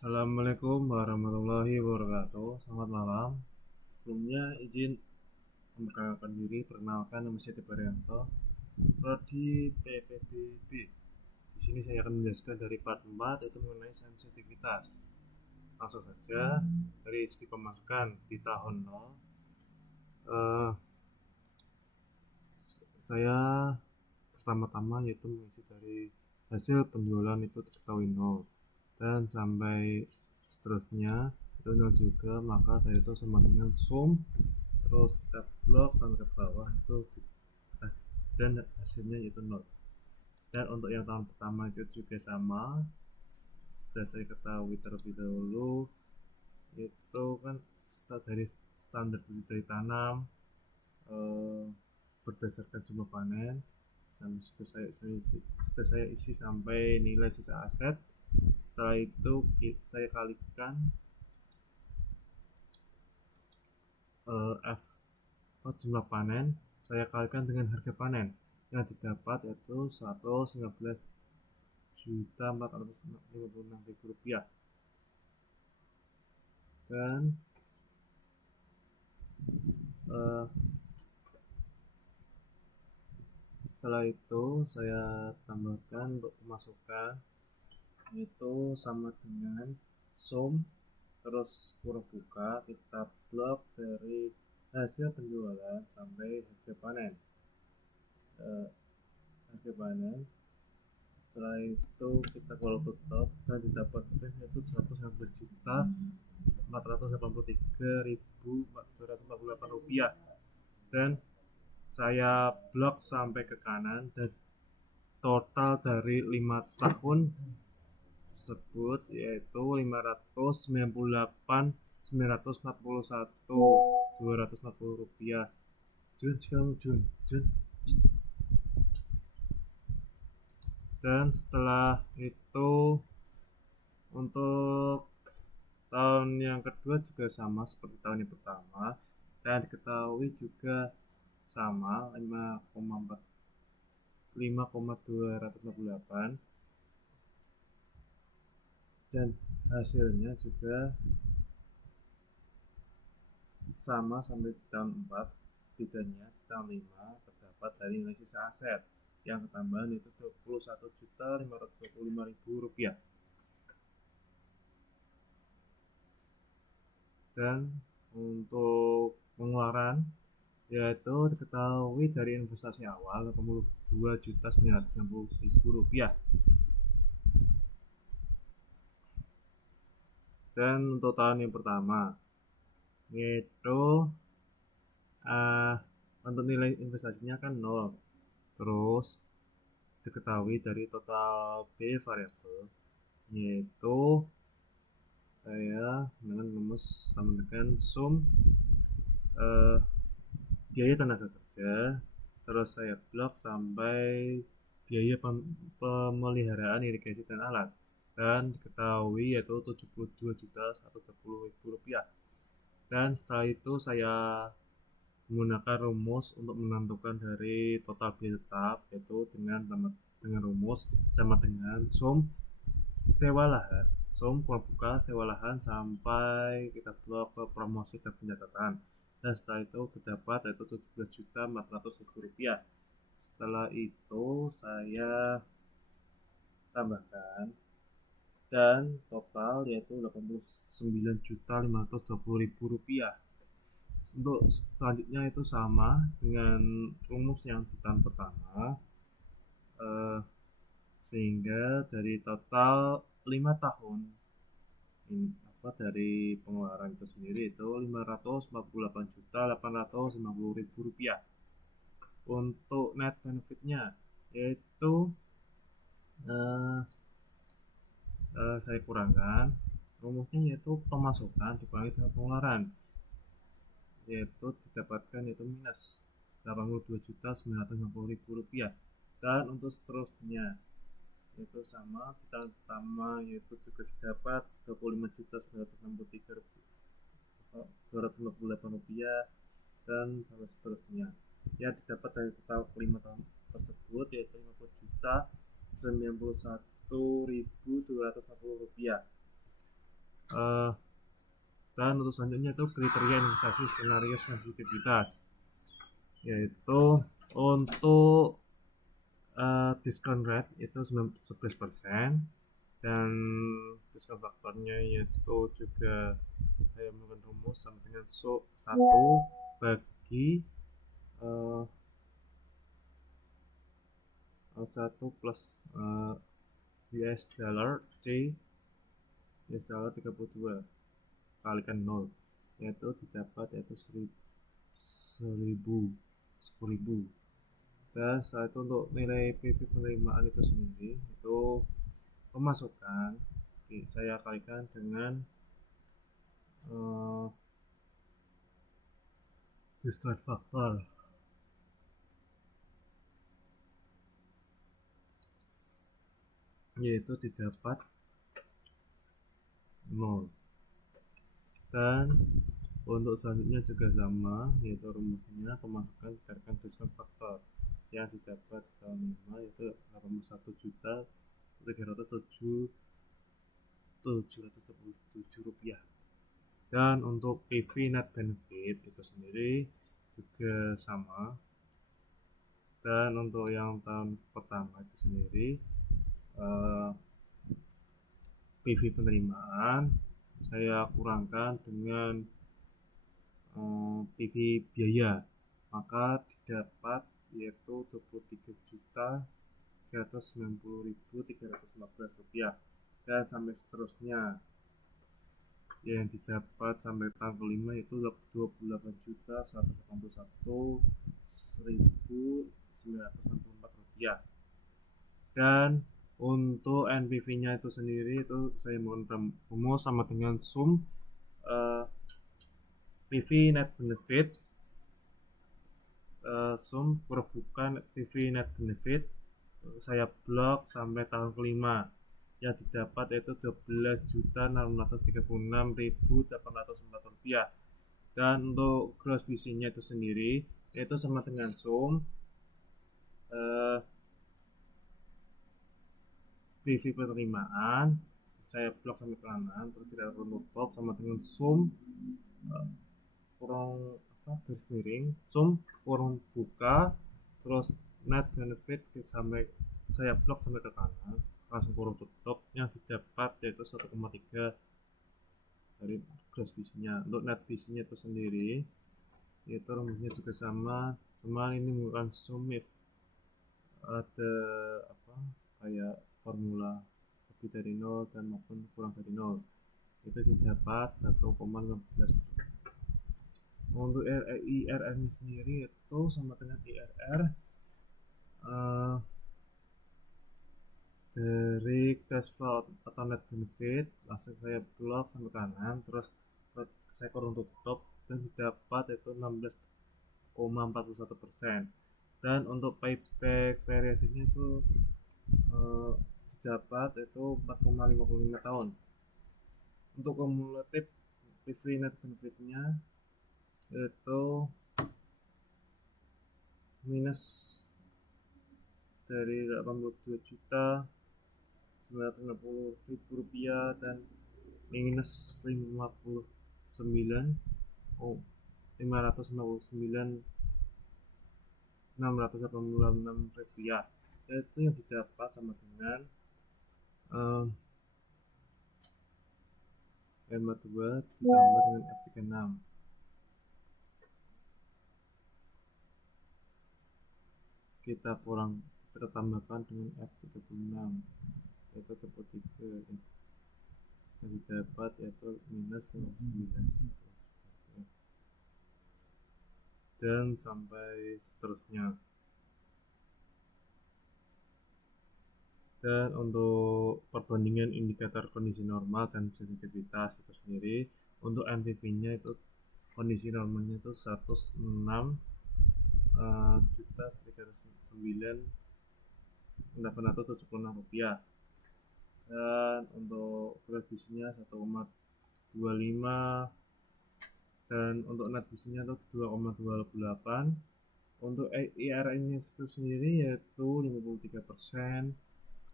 Assalamualaikum warahmatullahi wabarakatuh. Selamat malam. Sebelumnya izin memperkenalkan diri. Perkenalkan, nama saya Tiba Rianto, prodi PPBB. Di sini saya akan menjelaskan dari part 4, yaitu mengenai sensitivitas. Langsung saja dari segi pemasukan di tahun 0. Saya pertama-tama yaitu mengisi dari hasil penjualan itu diketahui 0 dan sampai seterusnya itu 0 juga, maka dari itu sama dengan sum, terus kita blok sampai ke bawah itu dan hasilnya yaitu 0. Dan untuk yang tahun pertama itu juga sama, sudah saya ketahui terlebih dahulu, itu kan dari standar dari tanam berdasarkan jumlah panen. Sudah saya isi sampai nilai sisa aset. Setelah itu saya kalikan F jumlah panen, saya kalikan dengan harga panen yang didapat, yaitu 119.456.000 rupiah. Dan setelah itu saya tambahkan untuk pemasukan, itu sama dengan sum terus kurang buka, kita blok dari hasil penjualan sampai harga panen. Setelah itu kita kalau tutup dan didapatkan yaitu 111.483.248 rupiah. Dan saya blok sampai ke kanan, dan total dari 5 tahun tersebut yaitu 598.941.240 rupiah. Jun. Dan setelah itu untuk tahun yang kedua juga sama seperti tahun yang pertama, dan diketahui juga sama 5,248, dan hasilnya juga sama sampai di tahun 4. Bedanya di tahun 5 terdapat dari nilai sisa aset yang ketambahan itu 21.525.000 rupiah. Dan untuk pengeluaran yaitu diketahui dari investasi awal 82.960.000 rupiah. Dan untuk tahun yang pertama yaitu untuk nilai investasinya kan 0, terus diketahui dari total biaya variabel, yaitu saya dengan rumus sama dengan sum biaya tenaga kerja, terus saya blok sampai biaya pemeliharaan irigasi dan alat, dan diketahui yaitu 72.130.000 rupiah. Dan setelah itu saya menggunakan rumus untuk menentukan dari total biaya tetap, yaitu dengan rumus sama dengan sum sewa lahan, sum kurang buka sewa lahan sampai kita blok ke promosi dan pencatatan. Dan setelah itu terdapat yaitu 17.400.000 rupiah. Setelah itu saya tambahkan, dan total yaitu 89.520.000 rupiah. Untuk selanjutnya itu sama dengan rumus yang di tahun pertama, sehingga dari total 5 tahun dari pengeluaran itu sendiri itu 548.850.000 rupiah. Untuk net benefitnya yaitu saya kurangkan rumusnya, yaitu pemasukan dikurangi dengan pengeluaran, yaitu didapatkan yaitu minus 82.950.000 rupiah. Dan untuk seterusnya yaitu sama di tahun pertama, yaitu juga didapat 25.963.258 rupiah, dan seterusnya yang didapat dari total kelima tahun tersebut yaitu 50.091.240 rupiah. Dan untuk selanjutnya itu kriteria investasi skenario sensitivitas, yaitu untuk discount rate itu 11%, dan diskon faktornya yaitu juga saya menggunakan rumus sama dengan 1 bagi 1 plus US dollar C US dollar 32 kalikan 0, yaitu didapat yaitu 10.000. Dan setelah itu untuk nilai PV penerimaan itu sendiri itu pemasukan saya kalikan dengan diskon faktor, yaitu didapat 0. Dan untuk selanjutnya juga sama, yaitu rumusnya pemasukan dikalikan diskon faktor yang didapat di tahun 5 yaitu 81.377 rupiah. Dan untuk PV net benefit itu sendiri juga sama. Dan untuk yang tahun pertama itu sendiri PV penerimaan saya kurangkan dengan PV biaya, maka didapat yaitu 23.390.314 rupiah, dan sampai seterusnya yang didapat sampai tanggal 5 yaitu 28.181.964 rupiah. Dan untuk NPV nya itu sendiri itu saya menggunakan rumus sama dengan sum PV net benefit sum bukan PV net benefit saya blok sampai tahun kelima yang didapat yaitu 12.636.804 rupiah. Dan untuk gross BC-nya itu sendiri yaitu sama dengan sum PV penerimaan saya blok sampai kanan, terus kita tutup sama dengan sum kurang garis miring sum kurang buka terus net benefit sampai saya blok sampai ke kanan langsung kurang tutup, yang didapat yaitu 1,3 dari gross BC-nya. Untuk net BC-nya itu sendiri yaitu rumusnya juga sama, cuma ini bukan sum ada kayak formula lebih dari 0 dan maupun kurang dari 0, itu didapat 1,15. Untuk IRR nya sendiri itu sama dengan IRR dari cash flow atau net benefit, langsung saya blok sampai kanan terus saya kurang tutup dan didapat yaitu 16,41%. Dan untuk payback periodenya itu didapat yaitu 4,55 tahun. Untuk kumulatif PV net benefitnya itu minus dari 82.950.000 rupiah dan minus 559.686 rupiah, itu yang didapat sama dengan M2 ditambah dengan F36. Kita tambahkan dengan F36 yaitu 33 yang didapat yaitu minus 59 dan sampai seterusnya. Dan untuk perbandingan indikator kondisi normal dan sensitivitas itu sendiri, untuk NPV nya itu kondisi normalnya itu 106.309.876 rupiah, dan untuk gross BC-nya 1,25, dan untuk net BC-nya itu 2,28. Untuk IRR nya itu sendiri yaitu 53%,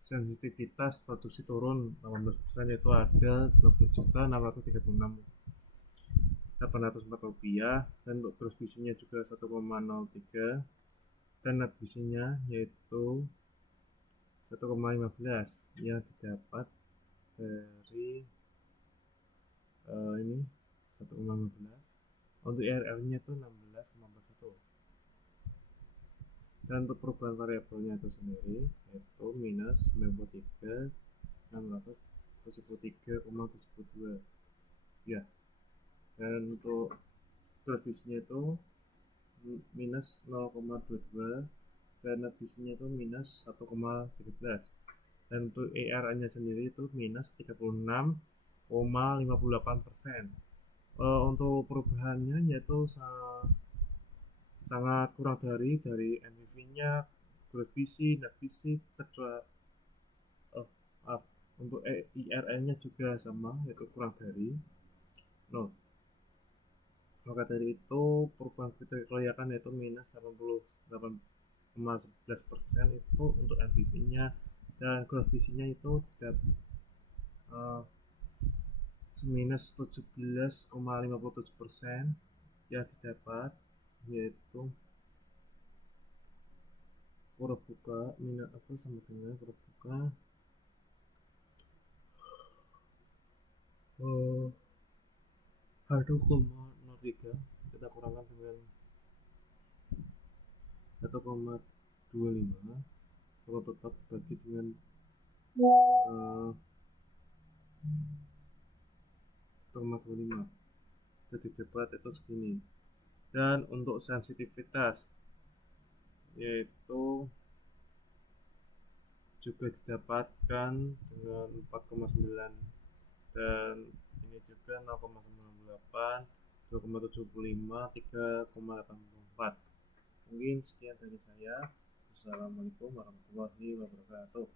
sensitivitas produksi turun 18%, yaitu ada 12.636.804 rupiah, dan untuk gross bisinya juga 1,03, dan net bisinya yaitu 1,15 yang didapat dari ini 1,15. Untuk IRR-nya itu 16,41. Dan untuk perubahan variabelnya itu sendiri yaitu minus 93.673,72 ya. Dan untuk gross bisinya itu minus 0,22, dan net bisinya itu minus 1,13. Dan untuk ERA-nya sendiri itu minus 36,58%. Untuk perubahannya yaitu sangat kurang dari NBV-nya, gross bisi, net bisi, kecuali untuk IRR-nya juga sama, yaitu kurang dari 0. Maka dari itu perubahan kriteria kelayakan yaitu minus 88,11% itu untuk NBV-nya, dan gross bisinya itu minus 17,57% yang didapat, yaitu huruf buka minus sama dengan huruf buka 1,03 kita kurangkan dengan 1,25, kalau tetap bagi dengan 1,25, jadi dapat itu segini. Dan untuk sensitivitas yaitu juga didapatkan dengan 4,9, dan ini juga 0,98, 2,75, 3,84. Mungkin sekian dari saya. Assalamualaikum warahmatullahi wabarakatuh.